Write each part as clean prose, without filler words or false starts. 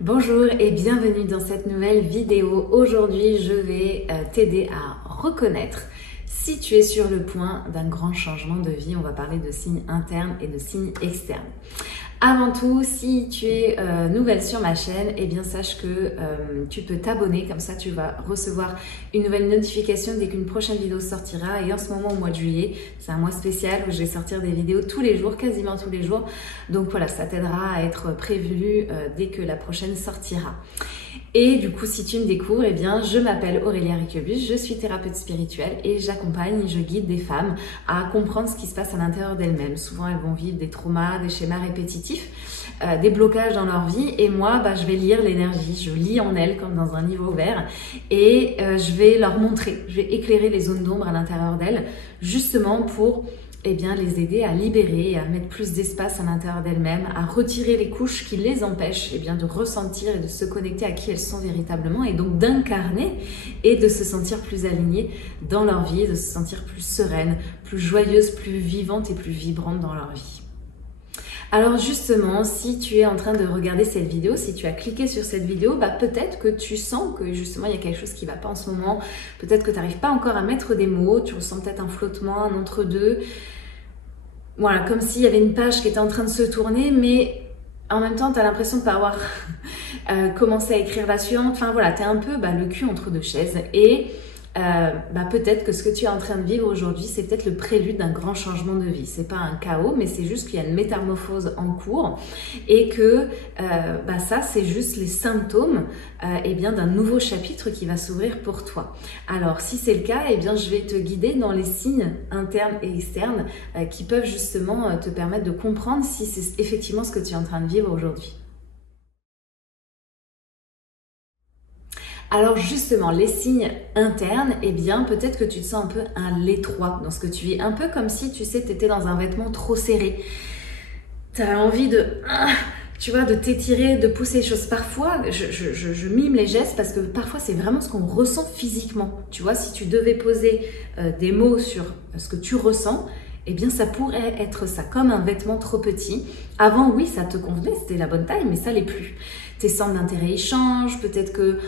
Bonjour et bienvenue dans cette nouvelle vidéo. Aujourd'hui, je vais t'aider à reconnaître si tu es sur le point d'un grand changement de vie. On va parler de signes internes et de signes externes. Avant tout, si tu es nouvelle sur ma chaîne, eh bien sache que tu peux t'abonner, comme ça tu vas recevoir une nouvelle notification dès qu'une prochaine vidéo sortira. Et en ce moment, au mois de juillet, c'est un mois spécial où je vais sortir des vidéos tous les jours, quasiment tous les jours. Donc voilà, ça t'aidera à être prévenu dès que la prochaine sortira. Et du coup, si tu me découvres, eh bien, je m'appelle Aurélia Riquebus, je suis thérapeute spirituelle et j'accompagne, je guide des femmes à comprendre ce qui se passe à l'intérieur d'elles-mêmes. Souvent, elles vont vivre des traumas, des schémas répétitifs, des blocages dans leur vie. Et moi, je vais lire l'énergie, je lis en elles comme dans un niveau vert et je vais leur montrer, je vais éclairer les zones d'ombre à l'intérieur d'elles, justement pour les aider à libérer, à mettre plus d'espace à l'intérieur d'elles-mêmes, à retirer les couches qui les empêchent de ressentir et de se connecter à qui elles sont véritablement et donc d'incarner et de se sentir plus alignées dans leur vie, de se sentir plus sereines, plus joyeuses, plus vivantes et plus vibrantes dans leur vie. Alors justement, si tu es en train de regarder cette vidéo, si tu as cliqué sur cette vidéo, peut-être que tu sens que justement il y a quelque chose qui ne va pas en ce moment, peut-être que tu n'arrives pas encore à mettre des mots, tu ressens peut-être un flottement, un entre-deux. Voilà, comme s'il y avait une page qui était en train de se tourner, mais en même temps, tu as l'impression de ne pas avoir commencé à écrire la suivante. Enfin voilà, tu es un peu le cul entre deux chaises et peut-être que ce que tu es en train de vivre aujourd'hui, c'est peut-être le prélude d'un grand changement de vie. C'est pas un chaos, mais c'est juste qu'il y a une métamorphose en cours et que ça, c'est juste les symptômes d'un nouveau chapitre qui va s'ouvrir pour toi. Alors, si c'est le cas, je vais te guider dans les signes internes et externes qui peuvent justement te permettre de comprendre si c'est effectivement ce que tu es en train de vivre aujourd'hui. Alors justement, les signes internes, peut-être que tu te sens un peu à l'étroit dans ce que tu vis. Un peu comme si, tu sais, tu étais dans un vêtement trop serré. Tu as envie de t'étirer, de pousser les choses. Parfois, je mime les gestes parce que parfois, c'est vraiment ce qu'on ressent physiquement. Tu vois, si tu devais poser des mots sur ce que tu ressens, ça pourrait être ça, comme un vêtement trop petit. Avant, oui, ça te convenait, c'était la bonne taille, mais ça l'est plus. Tes centres d'intérêt, ils changent, peut-être que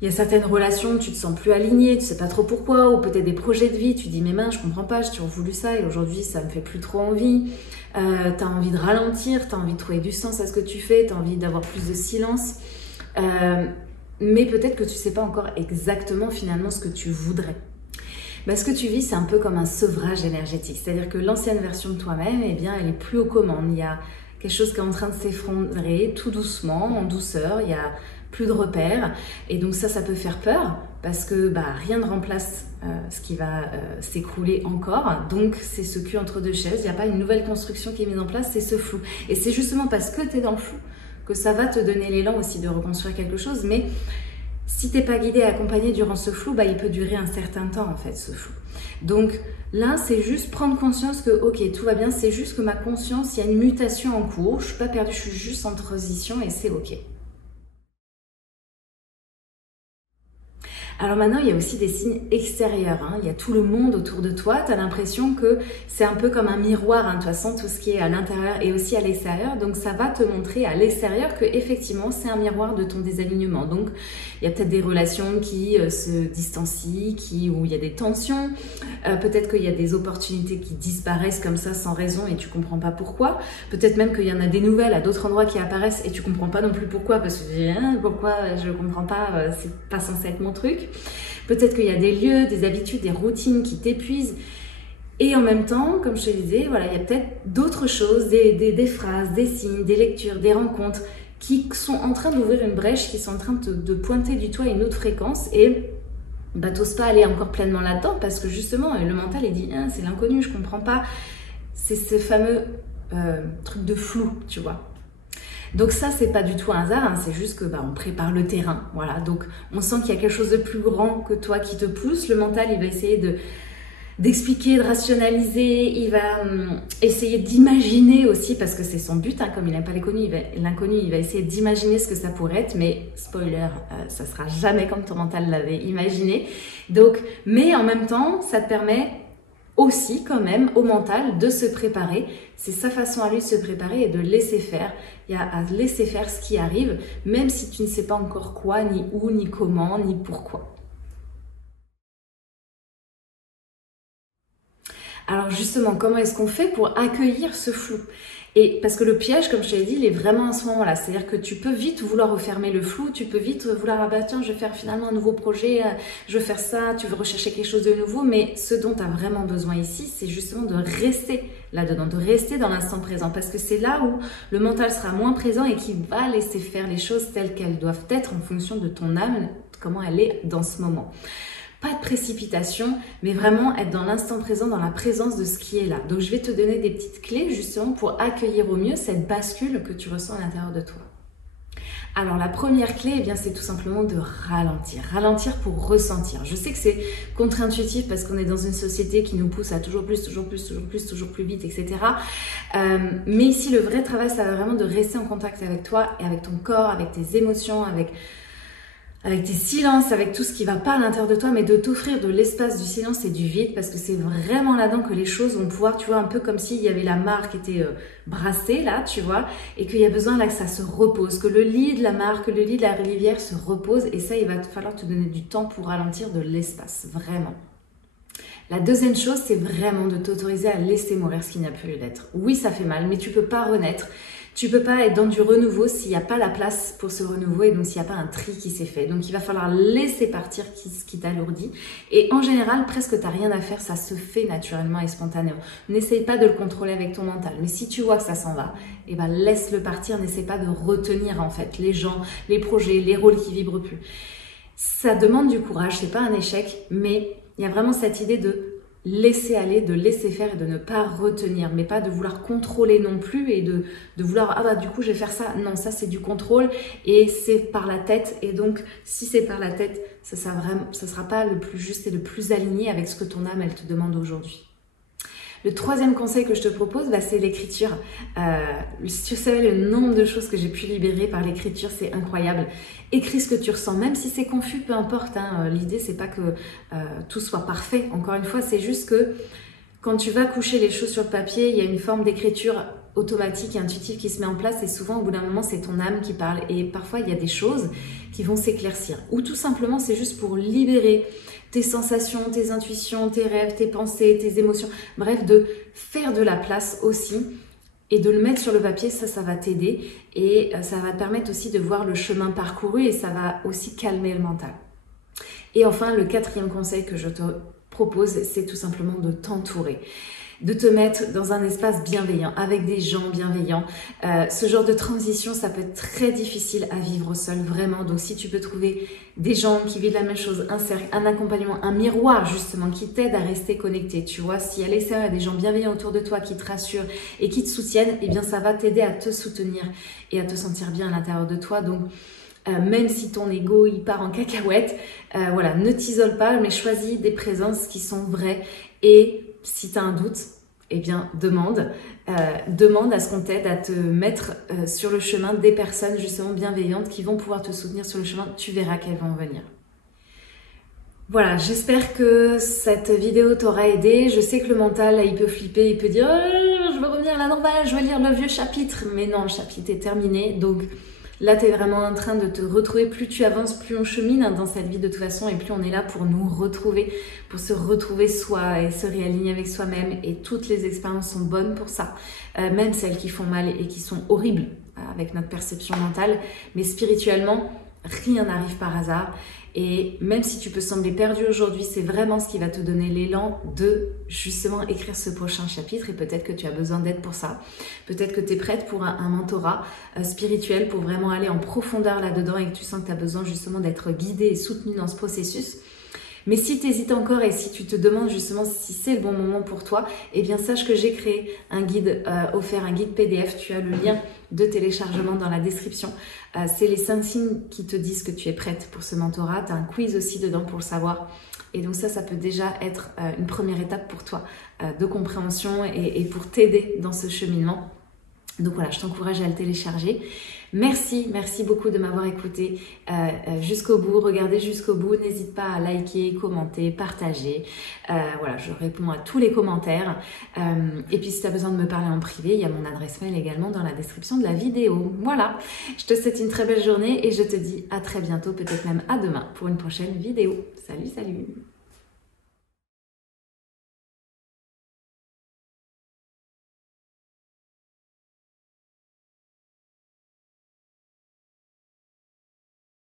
il y a certaines relations, tu te sens plus aligné, tu sais pas trop pourquoi, ou peut-être des projets de vie, tu dis mais mince, je comprends pas, j'ai toujours voulu ça et aujourd'hui ça me fait plus trop envie. T'as envie de ralentir, t'as envie de trouver du sens à ce que tu fais, t'as envie d'avoir plus de silence. Mais peut-être que tu sais pas encore exactement finalement ce que tu voudrais. Ce que tu vis, c'est un peu comme un sevrage énergétique. C'est-à-dire que l'ancienne version de toi-même, elle est plus aux commandes. Il y a quelque chose qui est en train de s'effondrer tout doucement, en douceur. Il y a plus de repères. Et donc ça peut faire peur parce que rien ne remplace ce qui va s'écrouler encore. Donc c'est ce cul entre deux chaises. Il n'y a pas une nouvelle construction qui est mise en place, c'est ce flou. Et c'est justement parce que tu es dans le flou que ça va te donner l'élan aussi de reconstruire quelque chose. Mais si tu n'es pas guidé et accompagné durant ce flou, il peut durer un certain temps en fait ce flou. Donc là, c'est juste prendre conscience que ok, tout va bien, c'est juste que ma conscience, il y a une mutation en cours, je ne suis pas perdue, je suis juste en transition et c'est ok. Alors maintenant, il y a aussi des signes extérieurs. Il y a tout le monde autour de toi. Tu as l'impression que c'est un peu comme un miroir. De toute façon, tout ce qui est à l'intérieur et aussi à l'extérieur. Donc, ça va te montrer à l'extérieur que effectivement, c'est un miroir de ton désalignement. Donc, il y a peut-être des relations qui se distancient, où il y a des tensions. Peut-être qu'il y a des opportunités qui disparaissent comme ça sans raison et tu comprends pas pourquoi. Peut-être même qu'il y en a des nouvelles à d'autres endroits qui apparaissent et tu comprends pas non plus pourquoi. Parce que pourquoi je comprends pas, c'est pas censé être mon truc. Peut-être qu'il y a des lieux, des habitudes, des routines qui t'épuisent. Et en même temps, comme je te disais, il y a peut-être d'autres choses, des phrases, des signes, des lectures, des rencontres qui sont en train d'ouvrir une brèche, qui sont en train de pointer du doigt une autre fréquence et t'oses pas aller encore pleinement là-dedans parce que justement, le mental, il dit c'est l'inconnu, je comprends pas. C'est ce fameux truc de flou, tu vois. Donc ça, c'est pas du tout un hasard, c'est juste que on prépare le terrain, voilà. Donc on sent qu'il y a quelque chose de plus grand que toi qui te pousse. Le mental, il va essayer d'expliquer, de rationaliser, il va essayer d'imaginer aussi, parce que c'est son but, comme il n'aime pas l'inconnu, il va essayer d'imaginer ce que ça pourrait être, mais spoiler, ça sera jamais comme ton mental l'avait imaginé. Donc, mais en même temps, ça te permet aussi quand même au mental de se préparer. C'est sa façon à lui de se préparer et de laisser faire. Il y a à laisser faire ce qui arrive, même si tu ne sais pas encore quoi, ni où, ni comment, ni pourquoi. Alors justement, comment est-ce qu'on fait pour accueillir ce flou? Et parce que le piège, comme je t'ai dit, il est vraiment à ce moment-là. C'est-à-dire que tu peux vite vouloir refermer le flou, tu peux vite vouloir, ah bah tiens, je vais faire finalement un nouveau projet, je vais faire ça, tu veux rechercher quelque chose de nouveau, mais ce dont tu as vraiment besoin ici, c'est justement de rester là-dedans, de rester dans l'instant présent, parce que c'est là où le mental sera moins présent et qui va laisser faire les choses telles qu'elles doivent être en fonction de ton âme, comment elle est dans ce moment. Pas de précipitation, mais vraiment être dans l'instant présent, dans la présence de ce qui est là. Donc je vais te donner des petites clés justement pour accueillir au mieux cette bascule que tu ressens à l'intérieur de toi. Alors la première clé, eh bien, c'est tout simplement de ralentir. Ralentir pour ressentir. Je sais que c'est contre-intuitif parce qu'on est dans une société qui nous pousse à toujours plus, toujours plus, toujours plus, toujours plus vite, etc. Mais ici, le vrai travail, ça va vraiment de rester en contact avec toi et avec ton corps, avec tes émotions, avec tes silences, avec tout ce qui va pas à l'intérieur de toi, mais de t'offrir de l'espace, du silence et du vide, parce que c'est vraiment là-dedans que les choses vont pouvoir, tu vois, un peu comme s'il y avait la mare qui était brassée, là, tu vois, et qu'il y a besoin là que ça se repose, que le lit de la mare, que le lit de la rivière se repose, et ça, il va falloir te donner du temps pour ralentir, de l'espace, vraiment. La deuxième chose, c'est vraiment de t'autoriser à laisser mourir ce qui n'a plus lieu d'être. Oui, ça fait mal, mais tu peux pas renaître. Tu peux pas être dans du renouveau s'il n'y a pas la place pour ce renouveau et donc s'il n'y a pas un tri qui s'est fait. Donc il va falloir laisser partir ce qui t'alourdit. Et en général, presque tu n'as rien à faire, ça se fait naturellement et spontanément. N'essaye pas de le contrôler avec ton mental. Mais si tu vois que ça s'en va, eh ben laisse-le partir. N'essaie pas de retenir en fait les gens, les projets, les rôles qui vibrent plus. Ça demande du courage, c'est pas un échec, mais il y a vraiment cette idée de laisser aller, de laisser faire et de ne pas retenir, mais pas de vouloir contrôler non plus et de vouloir, ah bah du coup je vais faire ça. Non, ça c'est du contrôle et c'est par la tête, et donc si c'est par la tête, ça sera pas le plus juste et le plus aligné avec ce que ton âme elle te demande aujourd'hui. Le troisième conseil que je te propose, bah, c'est l'écriture. Si tu savais le nombre de choses que j'ai pu libérer par l'écriture, c'est incroyable. Écris ce que tu ressens, même si c'est confus, peu importe. Hein. L'idée, c'est pas que tout soit parfait. Encore une fois, c'est juste que quand tu vas coucher les choses sur le papier, il y a une forme d'écriture automatique et intuitive qui se met en place, et souvent, au bout d'un moment, c'est ton âme qui parle. Et parfois, il y a des choses qui vont s'éclaircir. Ou tout simplement, c'est juste pour libérer tes sensations, tes intuitions, tes rêves, tes pensées, tes émotions. Bref, de faire de la place aussi et de le mettre sur le papier, ça va t'aider. Et ça va te permettre aussi de voir le chemin parcouru et ça va aussi calmer le mental. Et enfin, le quatrième conseil que je te propose, c'est tout simplement de t'entourer. De te mettre dans un espace bienveillant, avec des gens bienveillants. Ce genre de transition, ça peut être très difficile à vivre seul, vraiment. Donc si tu peux trouver des gens qui vivent la même chose, un cercle, un accompagnement, un miroir justement, qui t'aide à rester connecté, tu vois. Si à l'extérieur, il y a des gens bienveillants autour de toi qui te rassurent et qui te soutiennent, eh bien ça va t'aider à te soutenir et à te sentir bien à l'intérieur de toi. Donc même si ton ego il part en cacahuète, voilà, ne t'isole pas, mais choisis des présences qui sont vraies. Et si tu as un doute, eh bien demande à ce qu'on t'aide à te mettre sur le chemin des personnes justement bienveillantes qui vont pouvoir te soutenir sur le chemin. Tu verras qu'elles vont venir. Voilà, j'espère que cette vidéo t'aura aidé. Je sais que le mental, il peut flipper, il peut dire je veux revenir à la normale, je veux lire le vieux chapitre. Mais non, le chapitre est terminé. Donc là, tu es vraiment en train de te retrouver. Plus tu avances, plus on chemine dans cette vie de toute façon, et plus on est là pour nous retrouver, pour se retrouver soi et se réaligner avec soi-même. Et toutes les expériences sont bonnes pour ça, même celles qui font mal et qui sont horribles avec notre perception mentale. Mais spirituellement, rien n'arrive par hasard. Et même si tu peux sembler perdu aujourd'hui, c'est vraiment ce qui va te donner l'élan de justement écrire ce prochain chapitre. Et peut-être que tu as besoin d'aide pour ça. Peut-être que tu es prête pour un mentorat spirituel, pour vraiment aller en profondeur là-dedans, et que tu sens que tu as besoin justement d'être guidée et soutenue dans ce processus. Mais si tu hésites encore et si tu te demandes justement si c'est le bon moment pour toi, eh bien sache que j'ai créé un guide offert, un guide PDF. Tu as le lien de téléchargement dans la description. C'est les 5 signes qui te disent que tu es prête pour ce mentorat. Tu as un quiz aussi dedans pour le savoir. Et donc ça peut déjà être une première étape pour toi de compréhension et pour t'aider dans ce cheminement. Donc voilà, je t'encourage à le télécharger. Merci beaucoup de m'avoir écouté jusqu'au bout. Regardez jusqu'au bout. N'hésite pas à liker, commenter, partager. Voilà, je réponds à tous les commentaires. Et puis si tu as besoin de me parler en privé, il y a mon adresse mail également dans la description de la vidéo. Voilà, je te souhaite une très belle journée et je te dis à très bientôt, peut-être même à demain pour une prochaine vidéo. Salut, salut!